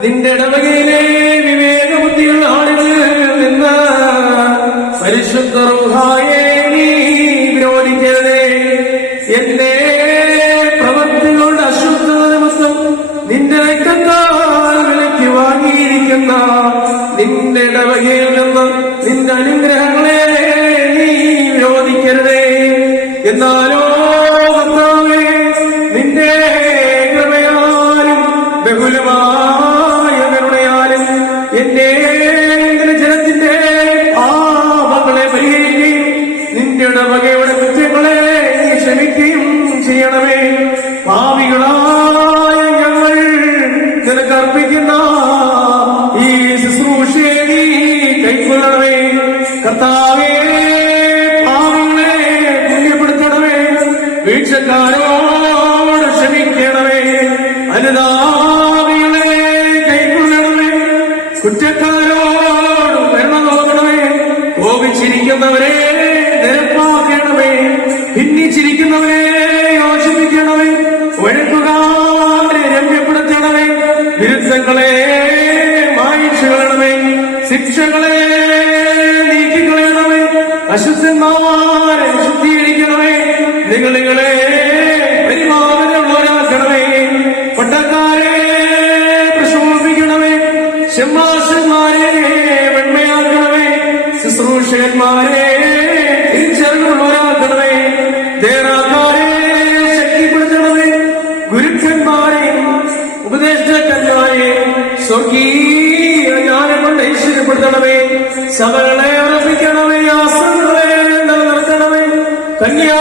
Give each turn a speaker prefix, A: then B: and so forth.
A: നിന്റെ ഇടവകയിലെ വിവേകബുദ്ധിയുള്ള ആളുകളിൽ നിന്ന് പരിശുദ്ധ റൂഹായെ നീ വിരോധിക്കരുതേ. എന്റെ പ്രവൃത്തികളുടെ അശുദ്ധ ദിവസം നിന്റെ രക്തത്താൽ വാങ്ങിയിരിക്കുന്ന നിന്റെ ഇടവകയിൽ നിന്ന് നിന്റെ അനുഗ്രഹങ്ങളെ നീ വിരോധിക്കരുതേ. എന്നാലോ നിന്റെ കൃപയാലും ബഹുലമായ ഇടവകയുടെ കുറ്റങ്ങളെ ക്ഷമിക്കുകയും ചെയ്യണമേ. പാവികളായ ഞങ്ങൾ നിനക്ക് അർപ്പിക്കുന്ന ഈ ശുശ്രൂഷയെ നീ കൈക്കൊള്ളണമേ. കർത്താവേ പാവങ്ങളെ പുണ്യപ്പെടുത്തണമേ. വീക്ഷക്കാരോട് ക്ഷമിക്കണമേ. അനുതാപികളെ കൈക്കൊള്ളണമേ. കുറ്റക്കാരോട് ഭരണം നോക്കണമേ കോപിച്ചിരിക്കുന്നവരെ ശിക്ഷകളെ നീക്കിക്കളയണമേ അശുദ്ധന്മാരെ ശുദ്ധീകരിക്കണമേ. നിങ്ങളികളെ പരിപാലനമുള്ളവരാക്കണമേ. പട്ടക്കാരെ പ്രശോഭിക്കണമേ. ശമ്മാശന്മാരെ വെണ്മയാക്കണമേ. ശുശ്രൂഷകന്മാരെ തിരിച്ചറിവുള്ളവരാക്കണമേ. കൊടുക്കണമേ ശബകളെ അർപ്പിക്കണമേ ആസനങ്ങളെ നടത്തണമേ കന്യാ